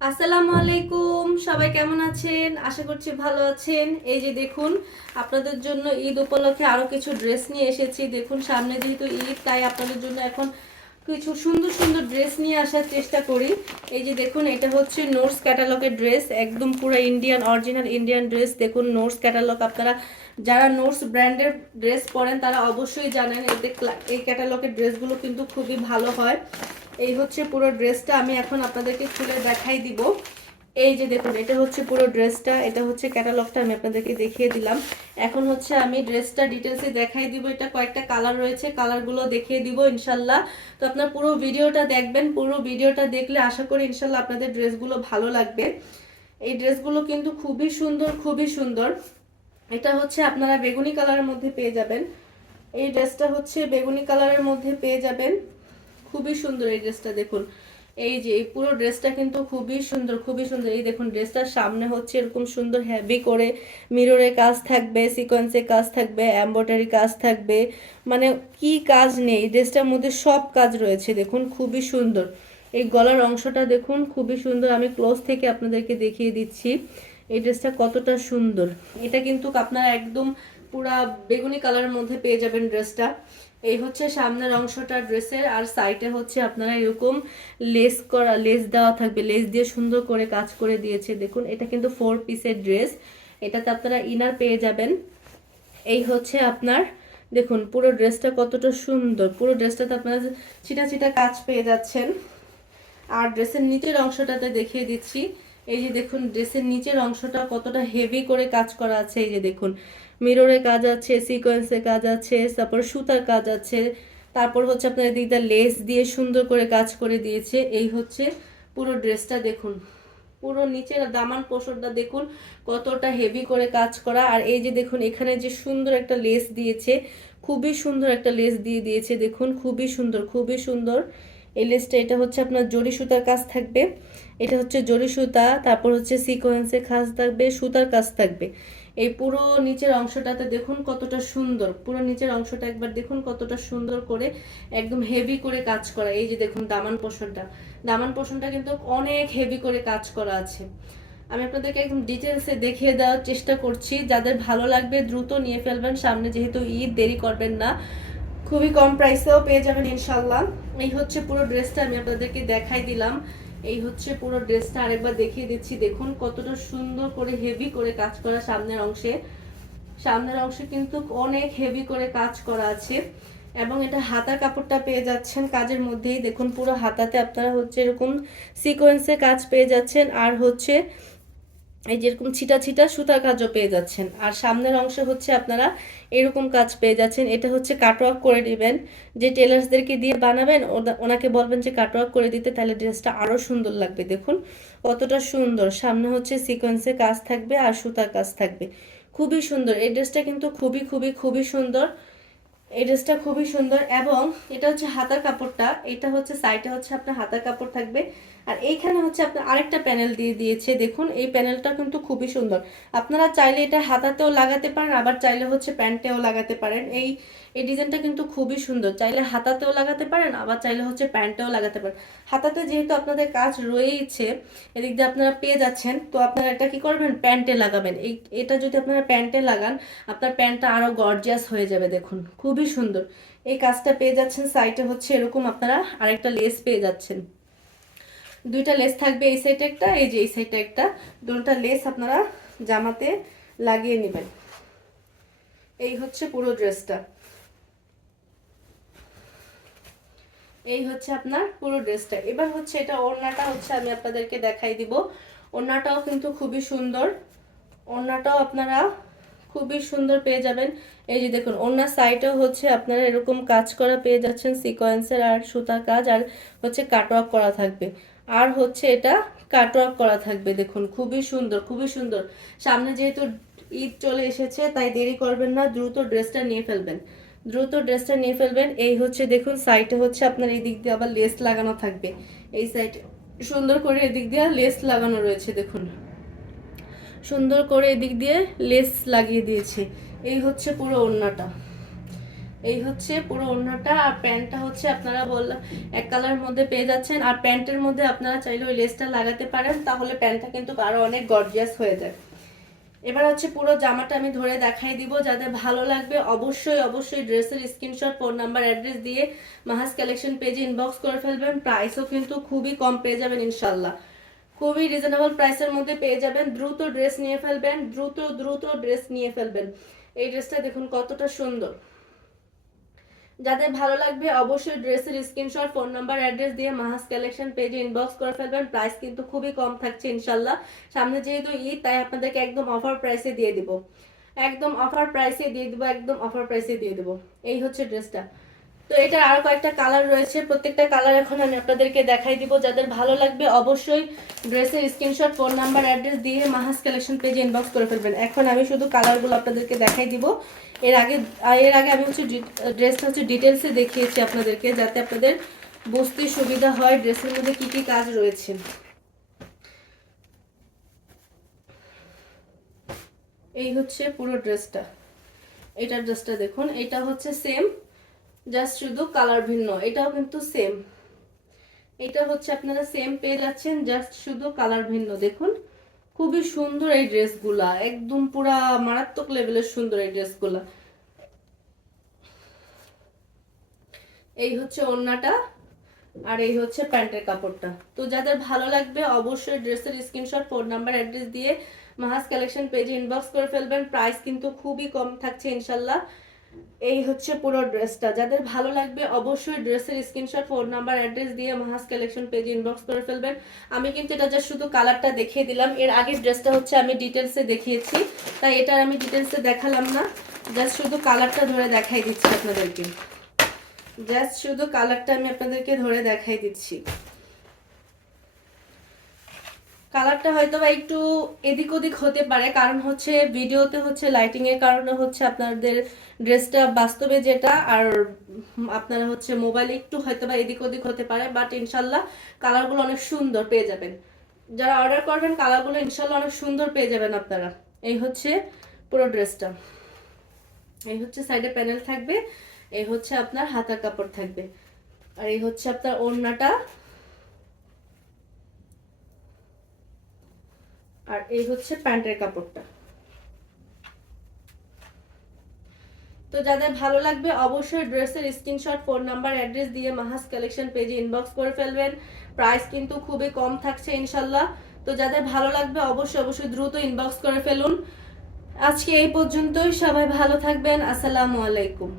আসসালামু আলাইকুম, সবাই কেমন আছেন? আশা করছি ভালো আছেন। এই যে দেখুন, আপনাদের জন্য ঈদ উপলক্ষে আরো কিছু ড্রেস নিয়ে এসেছি। দেখুন, সামনে যেহেতু ঈদ, তাই আপনাদের জন্য এখন কিছু সুন্দর সুন্দর ড্রেস নিয়ে আসার চেষ্টা করি। এই যে দেখুন, এটা হচ্ছে নোটস ক্যাটালগের ড্রেস, একদম পুরো ইন্ডিয়ান, অরিজিনাল ইন্ডিয়ান ড্রেস। দেখুন, নোটস ক্যাটালগ, আপনারা যারা নোটস ব্র্যান্ডের ড্রেস পরেন তারা অবশ্যই জানেন এই ক্যাটালগের ড্রেসগুলো কিন্তু খুবই ভালো হয়। এই হচ্ছে পুরো ড্রেসটা, আমি এখন আপনাদেরকে খুলে দেখাই দিব। এই যে দেখুন, এটা হচ্ছে পুরো ড্রেসটা, এটা হচ্ছে ক্যাটালগটা আমি আপনাদেরকে দেখিয়ে দিলাম। এখন হচ্ছে আমি ড্রেসটা ডিটেলসে দেখাই দিব। এটা কয়েকটা কালার রয়েছে, কালারগুলো দেখিয়ে দিব ইনশাল্লাহ। তো আপনার পুরো ভিডিওটা দেখবেন, পুরো ভিডিওটা দেখলে আশা করি ইনশাল্লাহ আপনাদের ড্রেসগুলো ভালো লাগবে। এই ড্রেসগুলো কিন্তু খুবই সুন্দর, খুবই সুন্দর। এটা হচ্ছে আপনারা বেগুনি কালারের মধ্যে পেয়ে যাবেন। এই ড্রেসটা হচ্ছে বেগুনি কালারের মধ্যে পেয়ে যাবেন। খুবই সুন্দর এই ড্রেসটা, দেখুন। এই যে এই পুরো ড্রেসটা কিন্তু খুবই সুন্দর, খুবই সুন্দর। এই দেখুন, ড্রেসটার সামনে হচ্ছে এরকম সুন্দর হেভি করে মিররে কাজ থাকবে, সিকোয়েন্সে কাজ থাকবে, এমব্রয়ডারি কাজ থাকবে। মানে কি কাজ নেই, এই ড্রেসটার মধ্যে সব কাজ রয়েছে। দেখুন, খুবই সুন্দর। এই গলার অংশটা দেখুন, খুবই সুন্দর। আমি ক্লোজ থেকে আপনাদেরকে দেখিয়ে দিচ্ছি এই ড্রেসটা কতটা সুন্দর। এটা কিন্তু আপনারা একদম পুরা বেগুনি কালারের মধ্যে পেয়ে যাবেন ড্রেসটা। এই হচ্ছে সামনের অংশটা ড্রেসের, আর সাইডে হচ্ছে আপনারা এরকম লেস করা, লেস দেওয়া থাকবে, লেস দিয়ে সুন্দর করে কাজ করে দিয়েছে। দেখুন, এটা কিন্তু 4 পিসের ড্রেস। এটাতে আপনারা ইনার পেয়ে যাবেন। এই হচ্ছে আপনার, দেখুন পুরো ড্রেসটা কতটা সুন্দর। পুরো ড্রেসটাতে আপনারা ছিটা ছিটা কাজ পেয়ে যাচ্ছেন। আর ড্রেসের নিচের অংশটাতে দেখিয়ে দিচ্ছি। এই যে দেখুন, ড্রেসের নিচের অংশটা কতটা হেভি করে কাজ করা আছে। এই যে দেখুন, মিররে কাজ আছে, সিকোয়েন্সে কাজ আছে, তারপর সুতার কাজ আছে। তারপর হচ্ছে আপনার এদিকটা লেস দিয়ে সুন্দর করে কাজ করে দিয়েছে। এই হচ্ছে পুরো ড্রেসটা, দেখুন। পুরো নিচের দামান পোশনটা দেখুন কতটা হেভি করে কাজ করা। আর এই যে দেখুন, এখানে যে সুন্দর একটা লেস দিয়েছে, খুবই সুন্দর একটা লেস দিয়ে দিয়েছে। দেখুন, খুবই সুন্দর, খুবই সুন্দর এই লেসটা। এটা হচ্ছে আপনার জরি সুতার কাজ থাকবে, এটা হচ্ছে জরি সুতা, তারপর হচ্ছে সিকোয়েন্সের কাজ থাকবে, সুতার কাজ থাকবে। এই পুরো নিচের অংশটাতে দেখুন কতটা সুন্দর। পুরো নিচের অংশটা একবার দেখুন কতটা সুন্দর করে একদম হেভি করে কাজ করা। এই যে দেখুন, দামান পোর্শনটা, দামান পোর্শনটা কিন্তু অনেক হেভি করে কাজ করা আছে। আমি আপনাদেরকে একদম ডিটেলসে দেখিয়ে দেওয়ার চেষ্টা করছি। যাদের ভালো লাগবে দ্রুত নিয়ে ফেলবেন, সামনে যেহেতু ঈদ, দেরি করবেন না। খুবই কম প্রাইসেও পেয়ে যাবেন ইনশাল্লাহ। এই হচ্ছে পুরো ড্রেসটা, আমি আপনাদেরকে দেখাই দিলাম। এই হচ্ছে পুরো ড্রেসটা, আরেকবার দেখিয়ে দিচ্ছি। দেখুন কতটা সুন্দর করে হেভি করে কাজ করা সামনের অংশে। সামনের অংশে কিন্তু অনেক হেভি করে কাজ করা আছে। এবং এটা হাতার কাপড়টা পেয়ে যাচ্ছেন কাজের মধ্যেই। দেখুন, পুরো হাতাতে আপনারা হচ্ছে এরকম সিকোয়েন্সের কাজ পেয়ে যাচ্ছেন, আর হচ্ছে এই যেরকম ছিটা ছিটা সুতার কাজও পেয়ে যাচ্ছেন। আর সামনের অংশে হচ্ছে আপনারা এরকম কাজ পেয়ে যাচ্ছেন। এটা হচ্ছে কাটওয়ার্ক করে দিবেন, যে টেলার্সদেরকে দিয়ে বানাবেন ওনাকে বলবেন যে কাটওয়ার্ক করে দিতে, তাহলে ড্রেসটা আরো সুন্দর লাগবে। দেখুন কতটা সুন্দর, সামনে হচ্ছে সিকোয়েন্সে কাজ থাকবে আর সুতার কাজ থাকবে। খুবই সুন্দর এই ড্রেসটা, কিন্তু খুবই খুবই খুবই সুন্দর। এই ড্রেসটা খুবই সুন্দর। এবং এটা হচ্ছে হাতার কাপড়টা, এটা হচ্ছে সাইডে হচ্ছে আপনার হাতার কাপড় থাকবে। আর এইখানে হচ্ছে আপনার আরেকটা প্যানেল দিয়ে দিয়েছে। দেখুন, এই প্যানেলটা কিন্তু খুবই সুন্দর। আপনারা চাইলে এটা হাতাতেও লাগাতে পারেন, আবার চাইলে হচ্ছে প্যান্টেও লাগাতে পারেন। এই এই ডিজাইনটা কিন্তু খুবই সুন্দর। চাইলে হাতাতেও লাগাতে পারেন, আবার চাইলে হচ্ছে প্যান্টেও লাগাতে পারেন। হাতাতে যেহেতু আপনাদের কাজ রয়েইছে, এদিক দিয়ে আপনারা পেয়ে যাচ্ছেন, তো আপনারা এটা কি করবেন, প্যান্টে লাগাবেন। এটা যদি আপনারা প্যান্টে লাগান, আপনার প্যান্টটা আরো গর্জিয়াস হয়ে যাবে। দেখুন, খুবই সুন্দর এই কাজটা পেয়ে যাচ্ছেন। সাইডে হচ্ছে এরকম আপনারা আরেকটা লেস পেয়ে যাচ্ছেন। দুইটা লেস থাকবে, এই সাইডে একটা, এই যে এই সাইডে একটা, দুটোটা লেস আপনারা জামাতে লাগিয়ে নেবেন। এই হচ্ছে পুরো ড্রেসটা, এই হচ্ছে আপনার পুরো ড্রেসটা। এবার হচ্ছে এটা ওড়নাটা হচ্ছে আমি আপনাদেরকে দেখাই দিব। ওড়নাটাও কিন্তু খুবই সুন্দর, ওড়নাটাও আপনারা খুবই সুন্দর পেয়ে যাবেন। এই যে দেখুন, ওড়নার সাইডেও হচ্ছে আপনারা এরকম কাজ করা পেয়ে যাচ্ছেন, সিকোয়েন্সের আর সুতার কাজ, আর হচ্ছে কাটওয়ার্ক করা থাকবে। আর হচ্ছে এটা কাটওয়ার্ক করা থাকবে। দেখুন, খুবই সুন্দর, খুবই সুন্দর। সামনে যেহেতু ঈদ চলে এসেছে, তাই দেরি করবেন না, দ্রুত ড্রেসটা নিয়ে ফেলবেন, দ্রুত ড্রেসটা নিয়ে ফেলবেন। এই হচ্ছে দেখুন, সাইডে হচ্ছে আপনার এই দিক দিয়ে আবার লেস লাগানো থাকবে। এই সাইডে সুন্দর করে এদিক দিয়ে লেস লাগানো রয়েছে। দেখুন, সুন্দর করে এদিক দিয়ে লেস লাগিয়ে দিয়েছে। এই হচ্ছে পুরো ওড়নাটা, এই হচ্ছে পুরো ওড়নাটা। আর প্যান্টটা হচ্ছে আপনারা বললাম এক কালারের মধ্যে পেয়ে যাচ্ছেন। আর প্যান্টের মধ্যে আপনারা চাইলে ওই লেসটা লাগাতে পারেন, তাহলে প্যান্টটা কিন্তু আরো অনেক গর্জিয়াস হয়ে যায়। এবার হচ্ছে পুরো জামাটা আমি ধরে দেখাই দিব, যাদের ভালো লাগবে অবশ্যই অবশ্যই ড্রেসের স্ক্রিনশট, ফোন নাম্বার, অ্যাড্রেস দিয়ে মাহাজ কালেকশন পেজে ইনবক্স করে ফেলবেন। প্রাইসও কিন্তু খুবই কম পেয়ে যাবেন ইনশাল্লাহ, খুবই রিজনেবল প্রাইসের মধ্যে পেয়ে যাবেন। দ্রুত ড্রেস নিয়ে ফেলবেন, দ্রুত দ্রুত ড্রেস নিয়ে ফেলবেন। এই ড্রেসটা দেখুন কতটা সুন্দর। যাদের ভালো লাগবে অবশ্যই ড্রেসের স্ক্রিনশট, ফোন নাম্বার, অ্যাড্রেস দিয়ে মাহাজ কালেকশন পেজে ইনবক্স করে ফেলবেন। প্রাইস কিন্তু খুবই কম থাকছে ইনশাল্লাহ। সামনে যেহেতু ঈদ, তাই আপনাদেরকে একদম অফার প্রাইসে দিয়ে দিব, একদম অফার প্রাইসে দিয়ে দিব, একদম অফার প্রাইসে দিয়ে দিব। এই হচ্ছে ড্রেসটা। তো এটার আরো কয়েকটা কালার রয়েছে, প্রত্যেকটা কালার এখন আমি আপনাদেরকে দেখাই দিব। যাদের ভালো লাগবে অবশ্যই ড্রেসের স্ক্রিনশট, ফোন নাম্বার, অ্যাড্রেস দিয়ে মাহাজ কালেকশন পেজে ইনবক্স করে ফেলবেন। এখন আমি শুধু কালারগুলো আপনাদেরকে দেখাই দিব। এর আগে আমি হচ্ছে ড্রেসটা হচ্ছে ডিটেলসে দেখিয়েছি আপনাদেরকে, যাতে আপনাদের বুঝতে সুবিধা হয় ড্রেসের মধ্যে কি কি কাজ রয়েছে। এই হচ্ছে পুরো ড্রেসটা। এটার ড্রেসটা দেখুন, এটা হচ্ছে সেম, জাস্ট শুধু কালার ভিন্ন। এটাও কিন্তু সেম, এটা হচ্ছে আপনারা সেম পেয়ে যাচ্ছেন, জাস্ট শুধু কালার ভিন্ন। দেখুন খুবই সুন্দর এই ড্রেসগুলা, একদম পুরা মারাত্মক লেভেলের সুন্দর এই ড্রেসগুলা। এই হচ্ছে ওড়নাটা, আর এই হচ্ছে প্যান্টের কাপড়টা। তো যাদের ভালো লাগবে অবশ্যই ড্রেসের স্ক্রিনশট, ফোন নাম্বার, অ্যাড্রেস দিয়ে মাহাজ কালেকশন পেজে ইনবক্স করে ফেলবেন। প্রাইস কিন্তু খুবই কম থাকছে ইনশাল্লাহ। এই হচ্ছে পুরো ড্রেসটা। যাদের ভালো লাগবে অবশ্যই ড্রেসের স্ক্রিনশট, ফোন নাম্বার, অ্যাড্রেস দিয়ে মাহাজ কালেকশন পেজে ইনবক্স করে ফেলবেন। আমি কিন্তু এটা জাস্ট শুধু কালারটা দেখিয়ে দিলাম। এর আগের ড্রেসটা হচ্ছে আমি ডিটেলসে দেখিয়েছি, তাই এটার আমি ডিটেলসে দেখালাম না, জাস্ট শুধু কালারটা ধরে দেখাই দিচ্ছি আপনাদেরকে। জাস্ট শুধু কালারটা আমি আপনাদেরকে ধরে দেখাই দিচ্ছি। কালারটা হয়তো বা একটু এদিক ওদিক হতে পারে, কারণ হচ্ছে ভিডিওতে হচ্ছে লাইটিং এর কারণে হচ্ছে আপনাদের ড্রেসটা বাস্তবে যেটা, আর আপনারা হচ্ছে মোবাইলে একটু হয়তো বা এদিক ওদিক হতে পারে, বাট ইনশাল্লাহ কালারগুলো অনেক সুন্দর পেয়ে যাবেন। যারা অর্ডার করবেন কালারগুলো ইনশাল্লাহ অনেক সুন্দর পেয়ে যাবেন আপনারা। এই হচ্ছে পুরো ড্রেসটা। এই হচ্ছে সাইডে প্যানেল থাকবে, এই হচ্ছে আপনার হাতার কাপড় থাকবে, আর এই হচ্ছে আপনার ওড়নাটা, আর এই হচ্ছে প্যান্টের কাপড়টা। তো যাদের ভালো লাগবে অবশ্যই ড্রেসের স্ক্রিনশট, ফোন নাম্বার, অ্যাড্রেস দিয়ে মাহাজ কালেকশন পেজে ইনবক্স করে ফেলবেন। প্রাইস কিন্তু খুবই কম থাকছে ইনশাল্লাহ। তো যাদের ভালো লাগবে অবশ্যই অবশ্যই দ্রুত ইনবক্স করে ফেলুন। আজকে এই পর্যন্তই, সবাই ভালো থাকবেন। আসসালামু আলাইকুম।